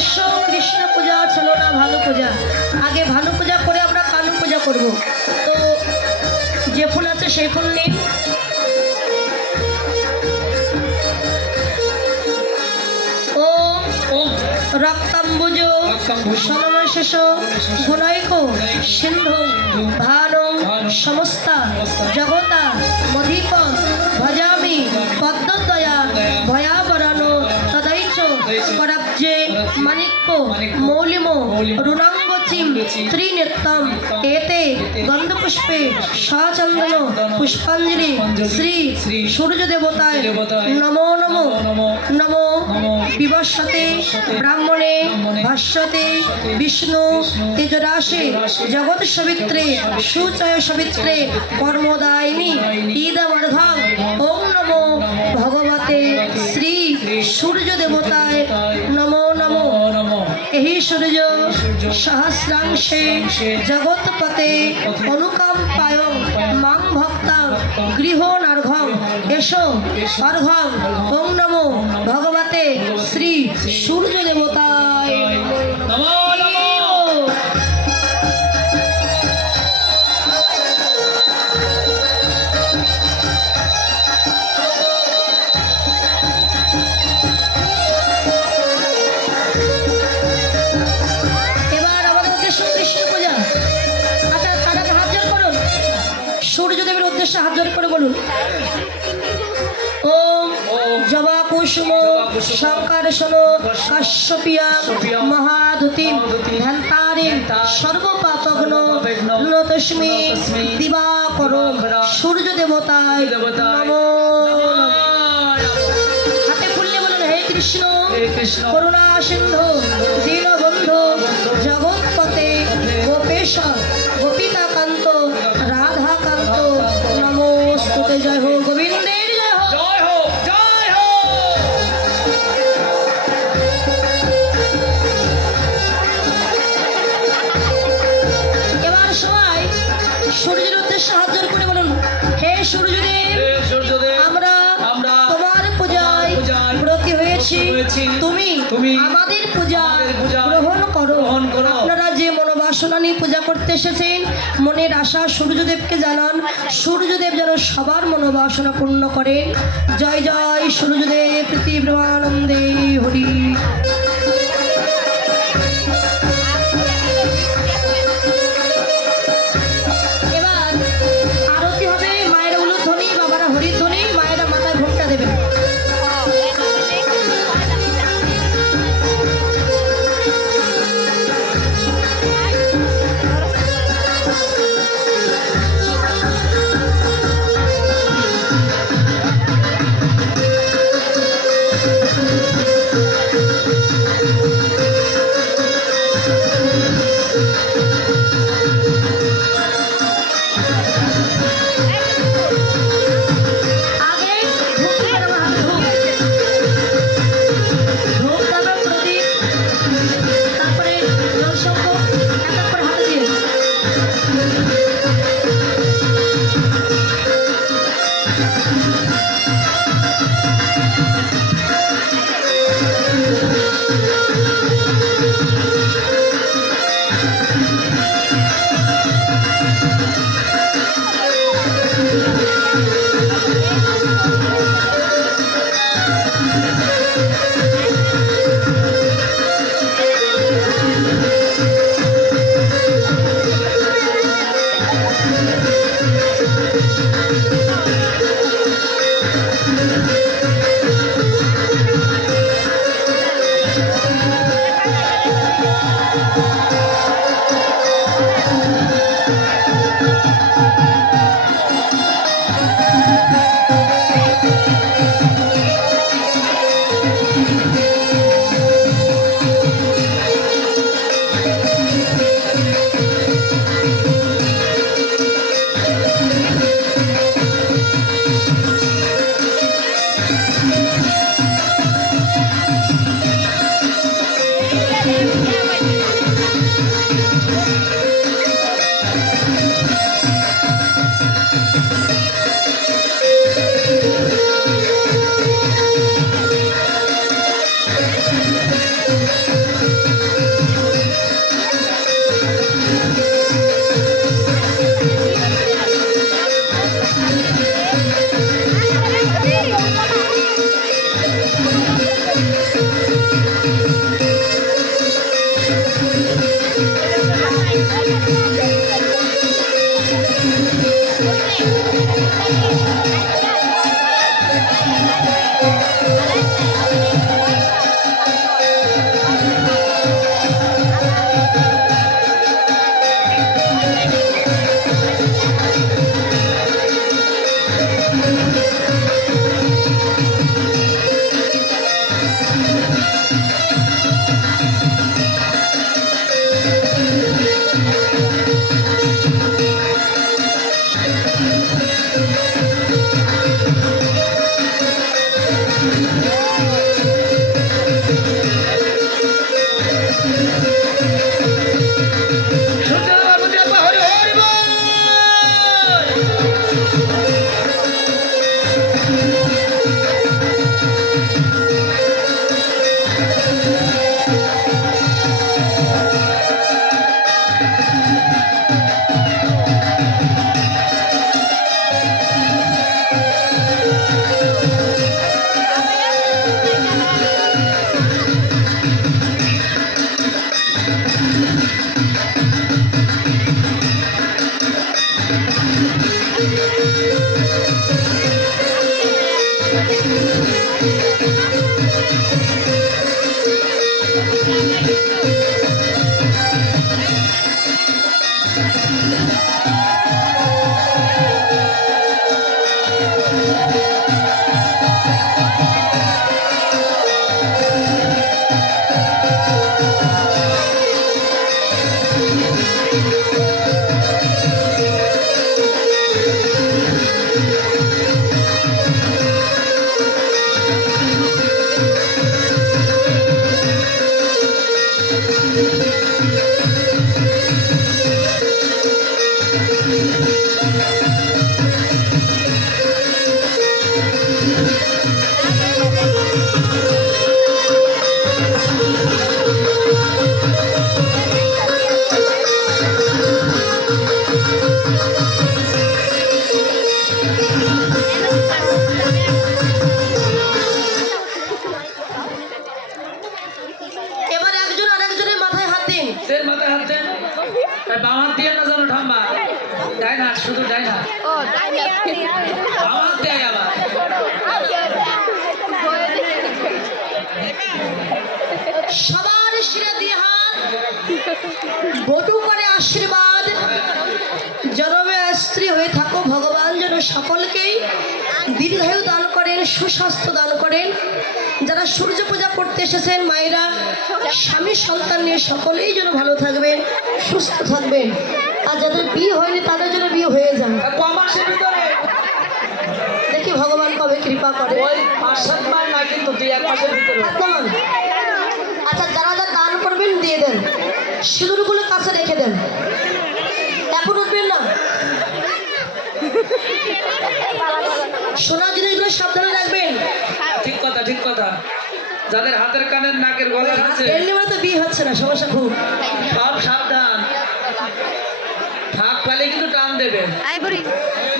উদ্দেশ্য কৃষ্ণ পূজা ছিল না ভালো পূজা। আগে ভালো পূজা করে আমরা কালী পূজা করব। তো যে ফুল আছে সেই ফুল নিন রক্তাম্বুজ রক্তাম্বুজ। গুণৈক সিন্ধু ভানু সমস্তা জগতা মধীপ ভজামি পদ্মদয়া ভয়াবরণ তदैচ পরাব্জে মাণিক্য মৌলিম রুণাঙ্গচিম ত্রিনেত্তম এতে গন্ধপুষ্পে সচন্দন পুষ্পাঞ্জলি শ্রী সূর্য দেবতায় নমো নমো নমো বিবস্বতে ব্রাহ্মণে ভাষ্যতে বিষ্ণু তেজরাশে জগৎ সবিত্রে সুচয় সবিত্রে কর্মদায়িনী ঈদমর্ধং ওম নমো ভগবতে শ্রী সূর্য দেবতায় সূর্য সহস্রাংশে জগৎপতে অনুকম্পায়। মাং ভক্তাং গৃহ নার্ঘং এসো অর্ঘং ওম নমো। ভগবতে শ্রী সূর্য দেবতায় জোর করে বলুন। জবা কুসুম শঙ্কর কাশ্যপিয়া মহাদুতি ধ্যান্তারে লতস্মি দিবাকর দিবাকর সূর্য দেবতায় নমো। হাতে ফুললে বলুন হে কৃষ্ণ হে কৃষ্ণ। করুণা সিন্ধু দীনবন্ধু জগৎপতে গোপেশ সূর্যদেব আমরা আমরা তোমার পূজায় পূজায় ব্রতী হয়েছি। হয়েছি। তুমি আমাদের পূজা গ্রহণ করো। আপনারা যে মনোবাসনা নিয়ে পূজা করতে এসেছেন মনের আশা সূর্যদেবকে জানান। সূর্যদেব যেন সবার মনোবাসনা পূর্ণ করেন। জয় জয় সূর্যদেব প্রীতি এবার একজন আরেকজনের মাথায় হাত দিন না জানো ঠাম্মা ডাইন হাত শুধু ডাইন হাত ও তাই না বাম হাত দেয় আবার সবার শিরে দিয়ে হাত, বটু করে আশীর্বাদ। জনমে স্ত্রী হয়ে থাকো, ভগবান যেন সকলকেই দীর্ঘায়ু দান করেন, সুস্বাস্থ্য দান করেন। যারা সূর্য পূজা করতে এসেছেন, মায়েরা, স্বামী, সন্তান নিয়ে সকলেই যেন ভালো থাকবেন, সুস্থ থাকবেন। আর যাদের বিয়ে হয়নি, তাদের জন্য বিয়ে হয়ে যায় আর ক মাসের ভিতরে দেখি কবে কৃপা করে। ওই পাঁচ সাত মাস না কিন্তু দুই এক মাসের ভিতরে। আচ্ছা যারা যা দান করবেন দিয়ে দেন। সিঁদুরগুলো কাছে রেখে দেন। এখন উঠবেন না? সোনার জিনিসগুলো সাবধানে রাখবেন। ঠিক কথা ঠিক কথা। যাদের হাতের কানের নাকের গলা আছে এমনি তো বিয়ে হচ্ছে না সমস্যা খুব। সব সাবধান। ফাঁক পালে কিন্তু টান দেবে আই বড়ি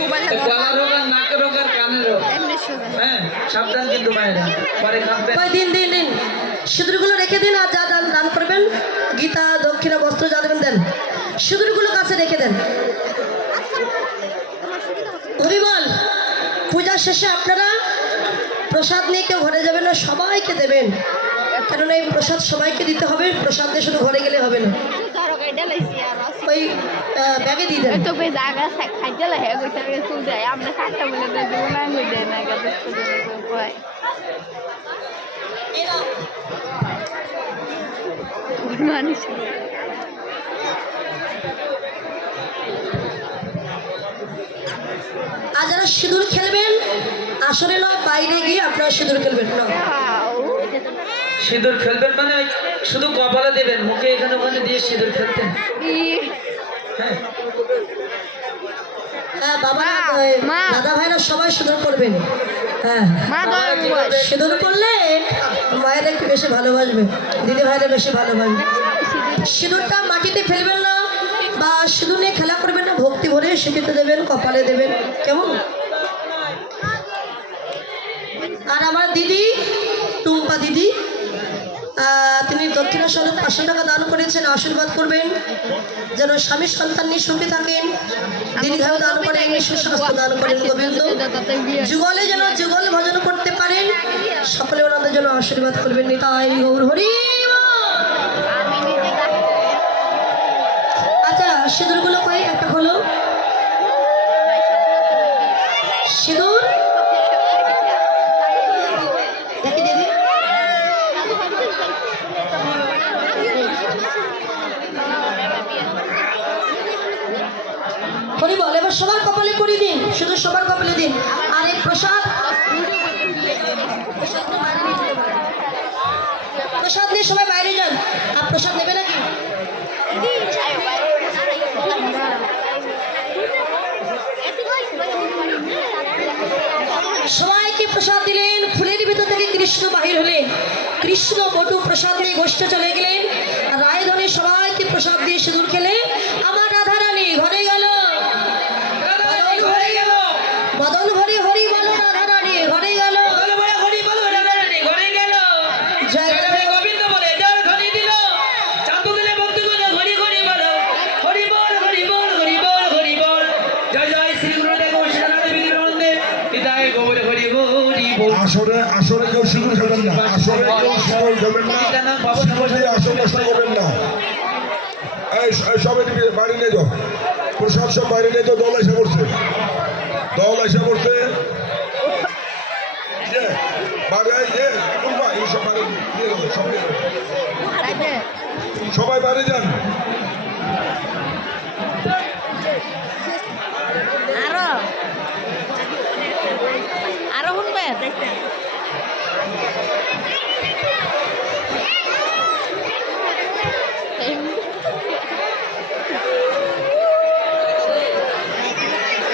মোবাইল এই গলার রোগ আর নাকের রোগ আর কানের রোগ এমনি শুনে হ্যাঁ সাবধান কিন্তু মায়েরা পরে দিন দিন দিন। সিঁদুরগুলো রেখে দিন আর যা দান দান করবেন, গীতা, দক্ষিণা, বস্ত্র যা দেবেন দেন। সিঁদুরগুলো কাছে রেখে দেন। হরিবল পূজা শেষে আপনারা প্রসাদ নিয়ে কেউ ঘরে যাবেন না, সবাইকে দেবেন। কারণ এই প্রসাদ সবাইকে দিতে হবে। প্রসাদ দিয়ে শুধু ঘরে গেলে হবে না কারও গাইডা লাইছি আর ওই ব্যাগে দিয়ে দেন। তো কই জায়গা খাইতে লাগে কইতে লাগে চুল যায় আমরা সাতটা বলে দিব না দেয় না কই মানুষ আর যারা সিঁদুর খেলবেন আসলে নয় বাইরে গিয়ে আপনারা সিঁদুর খেলবেন না? সিঁদুর খেলবেন মানে শুধু কপালে দেবেন মুখে এখানে ওখানে দিয়ে সিঁদুর খেলতেন। হ্যাঁ। হ্যাঁ বাবা। দাদা ভাইরা সবাই সিঁদুর করবেন। হ্যাঁ। সিঁদুর করলে মায়েরা একটু বেশি ভালোবাসবে দিদি ভাইরা বেশি ভালোবাসবে। সিঁদুরটা মাটিতে ফেলবেন না বা সিঁদুর নিয়ে খেলা করবেন না ভক্তি ভরে সিঁড়িতে দেবেন কপালে দেবেন। কেমন? আর আমার দিদি টুম্পা দিদি আহ, দক্ষিণা স্বরূপ পাঁচশো টাকা দান করেছেন আশীর্বাদ করবেন। যেন স্বামী সন্তান নিয়ে সুখে থাকেন। দীর্ঘায়ু দান করেন সুস্বাস্থ্য দান করেন গোবিন্দ। যুগলে যেন যুগল ভজন করতে পারেন সকলে ওনাদের জন্য আশীর্বাদ করবেন। নেতা হরি আমি নিজে আচ্ছা সিঁদুরগুলো কই একটা হলো সিঁদুর দেখি দিদি হরি বল এবার সবার কপালে করে দিন, শুধু সবার কপালে দিন। আর এই প্রসাদ প্রসাদ নিয়ে সবাই বাইরে যান। আর প্রসাদ নেবে নাকি? সবাইকে প্রসাদ দিলেন। ফুলের ভিতর থেকে কৃষ্ণ বাহির হলেন। কৃষ্ণ বটু প্রসাদ নিয়ে গোষ্ঠে চলে গেলেন। রায়ধনী সবাইকে প্রসাদ দিয়ে সিঁদুর খেলে আমার আসরে আসরে কেউ সিঁদুর খেলবেন না। আসরে কেউ সিঁদুর খেলবেন না। সিঁদুর দিয়ে নষ্ট করবেন না। এই সবাই বাড়ি নিয়ে যাও। প্রসাদ সব বাড়ি নিয়ে যাও দল এসে পড়ছে। দল এসে পড়ছে। যে, বাড়ি এই